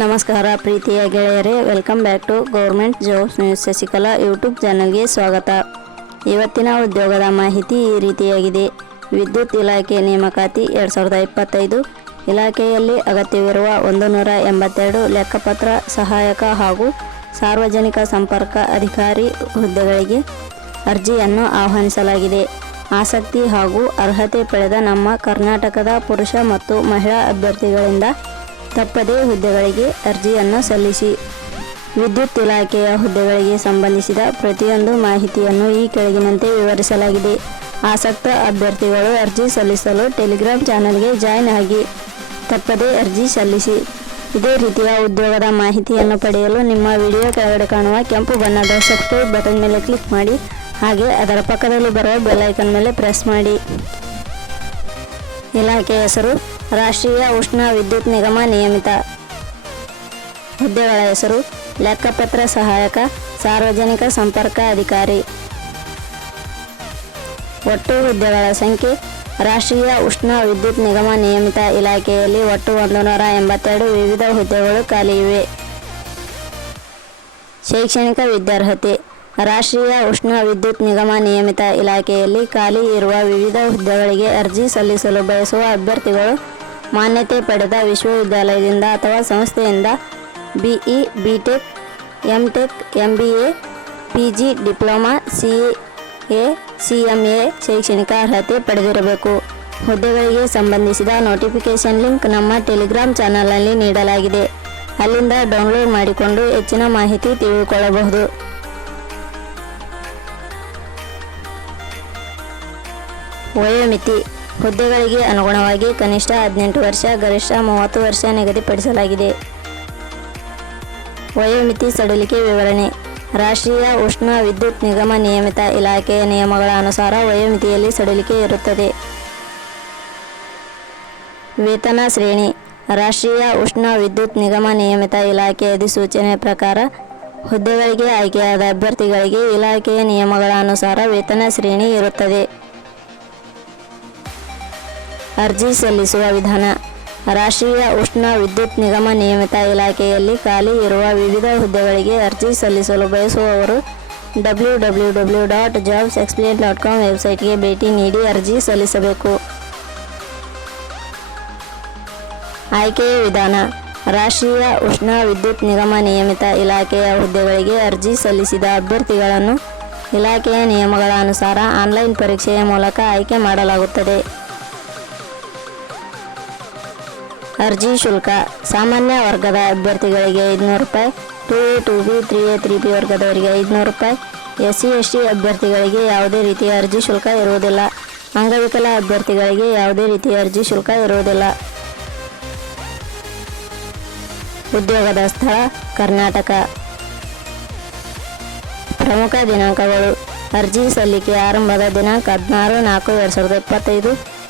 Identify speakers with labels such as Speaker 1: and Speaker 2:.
Speaker 1: ನಮಸ್ಕಾರ ಪ್ರೀತಿಯ ಗೆಳೆಯರೇ welcome back to government jobs news Shashikala YouTube ಚಾನಲ್ಗೆ ಸ್ವಾಗತ. ಇವತ್ತಿನ ಉದ್ಯೋಗದ ಮಾಹಿತಿ ಈ ರೀತಿಯಾಗಿದೆ. ವಿದ್ಯುತ್ ಇಲಾಖೆ ನೇಮಕಾತಿ ಎರಡು ಸಾವಿರದ ಇಪ್ಪತ್ತೈದು. ಇಲಾಖೆಯಲ್ಲಿ ಅಗತ್ಯವಿರುವ ಒಂದು ನೂರ ಎಂಬತ್ತೆರಡು ಲೆಕ್ಕಪತ್ರ ಸಹಾಯಕ ಹಾಗೂ ಸಾರ್ವಜನಿಕ ಸಂಪರ್ಕ ಅಧಿಕಾರಿ ಹುದ್ದೆಗಳಿಗೆ ಅರ್ಜಿಯನ್ನು ಆಹ್ವಾನಿಸಲಾಗಿದೆ. ಆಸಕ್ತಿ ಹಾಗೂ ಅರ್ಹತೆ ಪಡೆದ ನಮ್ಮ ಕರ್ನಾಟಕದ ಪುರುಷ ಮತ್ತು ಮಹಿಳಾ ಅಭ್ಯರ್ಥಿಗಳಿಂದ ತಪ್ಪದೇ ಹುದ್ದೆಗಳಿಗೆ ಅರ್ಜಿಯನ್ನು ಸಲ್ಲಿಸಿ. ವಿದ್ಯುತ್ ಇಲಾಖೆಯ ಹುದ್ದೆಗಳಿಗೆ ಸಂಬಂಧಿಸಿದ ಪ್ರತಿಯೊಂದು ಮಾಹಿತಿಯನ್ನು ಈ ಕೆಳಗಿನಂತೆ ವಿವರಿಸಲಾಗಿದೆ. ಆಸಕ್ತ ಅಭ್ಯರ್ಥಿಗಳು ಅರ್ಜಿ ಸಲ್ಲಿಸಲು ಟೆಲಿಗ್ರಾಮ್ ಚಾನಲ್ಗೆ ಜಾಯ್ನ್ ಆಗಿ ತಪ್ಪದೇ ಅರ್ಜಿ ಸಲ್ಲಿಸಿ. ಇದೇ ರೀತಿಯ ಉದ್ಯೋಗದ ಮಾಹಿತಿಯನ್ನು ಪಡೆಯಲು ನಿಮ್ಮ ವಿಡಿಯೋ ಕೆಳಗಡೆ ಕಾಣುವ ಕೆಂಪು ಬಣ್ಣದ ಸಬ್ಸ್ಕ್ರೈಬ್ ಬಟನ್ ಮೇಲೆ ಕ್ಲಿಕ್ ಮಾಡಿ. ಹಾಗೆ ಅದರ ಪಕ್ಕದಲ್ಲಿ ಬರುವ ಬೆಲ್ ಐಕನ್ ಮೇಲೆ ಪ್ರೆಸ್ ಮಾಡಿ. ಇಲಾಖೆ ಹೆಸರು ರಾಷ್ಟ್ರೀಯ ಉಷ್ಣ ವಿದ್ಯುತ್ ನಿಗಮ ನಿಯಮಿತ. ಹುದ್ದೆಗಳ ಹೆಸರು ಲೆಕ್ಕಪತ್ರ ಸಹಾಯಕ ಸಾರ್ವಜನಿಕ ಸಂಪರ್ಕ ಅಧಿಕಾರಿ. ಒಟ್ಟು ಹುದ್ದೆಗಳ ಸಂಖ್ಯೆ ರಾಷ್ಟ್ರೀಯ ಉಷ್ಣ ವಿದ್ಯುತ್ ನಿಗಮ ನಿಯಮಿತ ಇಲಾಖೆಯಲ್ಲಿ ಒಟ್ಟು ಒಂದು ನೂರ ಎಂಬತ್ತೆರಡು ವಿವಿಧ ಹುದ್ದೆಗಳು ಖಾಲಿ ಇವೆ. ಶೈಕ್ಷಣಿಕ ವಿದ್ಯಾರ್ಹತೆ ರಾಷ್ಟ್ರೀಯ ಉಷ್ಣ ವಿದ್ಯುತ್ ನಿಗಮ ನಿಯಮಿತ ಇಲಾಖೆಯಲ್ಲಿ ಖಾಲಿ ಇರುವ ವಿವಿಧ ಹುದ್ದೆಗಳಿಗೆ ಅರ್ಜಿ ಸಲ್ಲಿಸಲು ಬಯಸುವ ಅಭ್ಯರ್ಥಿಗಳು ಮಾನ್ಯತೆ ಪಡೆದ ವಿಶ್ವವಿದ್ಯಾಲಯದಿಂದ ಅಥವಾ ಸಂಸ್ಥೆಯಿಂದ BE, BTech, MTech M B A P G diploma C A C M A ಶೈಕ್ಷಣಿಕ ಅರ್ಹತೆ ಪಡೆದಿರಬೇಕು. ಹುದ್ದೆಗಳಿಗೆ ಸಂಬಂಧಿಸಿದ ನೋಟಿಫಿಕೇಷನ್ ಲಿಂಕ್ ನಮ್ಮ ಟೆಲಿಗ್ರಾಮ್ ಚಾನಲ್ನಲ್ಲಿ ನೀಡಲಾಗಿದೆ. ಅಲ್ಲಿಂದ ಡೌನ್ಲೋಡ್ ಮಾಡಿಕೊಂಡು ಹೆಚ್ಚಿನ ಮಾಹಿತಿ ತಿಳಿದುಕೊಳ್ಳಬಹುದು. ವಯೋಮಿತಿ. ಹುದ್ದೆಗಳಿಗೆ ಅನುಗುಣವಾಗಿ ಕನಿಷ್ಠ ಹದಿನೆಂಟು ವರ್ಷ, ಗರಿಷ್ಠ ಮೂವತ್ತು ವರ್ಷ ನಿಗದಿಪಡಿಸಲಾಗಿದೆ. ವಯೋಮಿತಿ ಸಡಿಲಿಕೆ ವಿವರಣೆ. ರಾಷ್ಟ್ರೀಯ ಉಷ್ಣ ವಿದ್ಯುತ್ ನಿಗಮ ನಿಯಮಿತ ಇಲಾಖೆಯ ನಿಯಮಗಳ ಅನುಸಾರ ವಯೋಮಿತಿಯಲ್ಲಿ ಸಡಿಲಿಕೆ ಇರುತ್ತದೆ. ವೇತನ ಶ್ರೇಣಿ. ರಾಷ್ಟ್ರೀಯ ಉಷ್ಣ ವಿದ್ಯುತ್ ನಿಗಮ ನಿಯಮಿತ ಇಲಾಖೆ ಅಧಿಸೂಚನೆ ಪ್ರಕಾರ ಹುದ್ದೆಗಳಿಗೆ ಆಯ್ಕೆಯಾದ ಅಭ್ಯರ್ಥಿಗಳಿಗೆ ಇಲಾಖೆಯ ನಿಯಮಗಳ ಅನುಸಾರ ವೇತನ ಶ್ರೇಣಿ ಇರುತ್ತದೆ. ಅರ್ಜಿ ಸಲ್ಲಿಸುವ ವಿಧಾನ. ರಾಷ್ಟ್ರೀಯ ಉಷ್ಣ ವಿದ್ಯುತ್ ನಿಗಮ ನಿಯಮಿತ ಇಲಾಖೆಯಲ್ಲಿ ಖಾಲಿ ಇರುವ ವಿವಿಧ ಹುದ್ದೆಗಳಿಗೆ ಅರ್ಜಿ ಸಲ್ಲಿಸಲು ಬಯಸುವವರು W W W dot jobs explain dot com ವೆಬ್ಸೈಟ್ಗೆ ಭೇಟಿ ನೀಡಿ ಅರ್ಜಿ ಸಲ್ಲಿಸಬೇಕು. ಆಯ್ಕೆಯ ವಿಧಾನ. ರಾಷ್ಟ್ರೀಯ ಉಷ್ಣ ವಿದ್ಯುತ್ ನಿಗಮ ನಿಯಮಿತ ಇಲಾಖೆಯ ಹುದ್ದೆಗಳಿಗೆ ಅರ್ಜಿ ಸಲ್ಲಿಸಿದ ಅಭ್ಯರ್ಥಿಗಳನ್ನು ಇಲಾಖೆಯ ನಿಯಮಗಳ ಅನುಸಾರ ಆನ್ಲೈನ್ ಪರೀಕ್ಷೆಯ ಮೂಲಕ ಆಯ್ಕೆ ಮಾಡಲಾಗುತ್ತದೆ. ಅರ್ಜಿ ಶುಲ್ಕ. ಸಾಮಾನ್ಯ ವರ್ಗದ ಅಭ್ಯರ್ಥಿಗಳಿಗೆ ಐದುನೂರು ರೂಪಾಯಿ. Two A two B three A three B ವರ್ಗದವರಿಗೆ ಐದುನೂರು ರೂಪಾಯಿ. ಎಸ್ ಸಿ ಎಸ್ ಟಿ ಅಭ್ಯರ್ಥಿಗಳಿಗೆ ಯಾವುದೇ ರೀತಿಯ ಅರ್ಜಿ ಶುಲ್ಕ ಇರುವುದಿಲ್ಲ. ಅಂಗವಿಕಲ ಅಭ್ಯರ್ಥಿಗಳಿಗೆ ಯಾವುದೇ ರೀತಿಯ ಅರ್ಜಿ ಶುಲ್ಕ ಇರುವುದಿಲ್ಲ. ಉದ್ಯೋಗದ ಸ್ಥಳ, ಕರ್ನಾಟಕ. ಪ್ರಮುಖ ದಿನಾಂಕಗಳು. ಅರ್ಜಿ ಸಲ್ಲಿಕೆ ಆರಂಭದ ದಿನಾಂಕ ಹದಿನಾರು ನಾಲ್ಕು, ಎರಡು ಸಾವಿರದ ಇಪ್ಪತ್ತೈದು.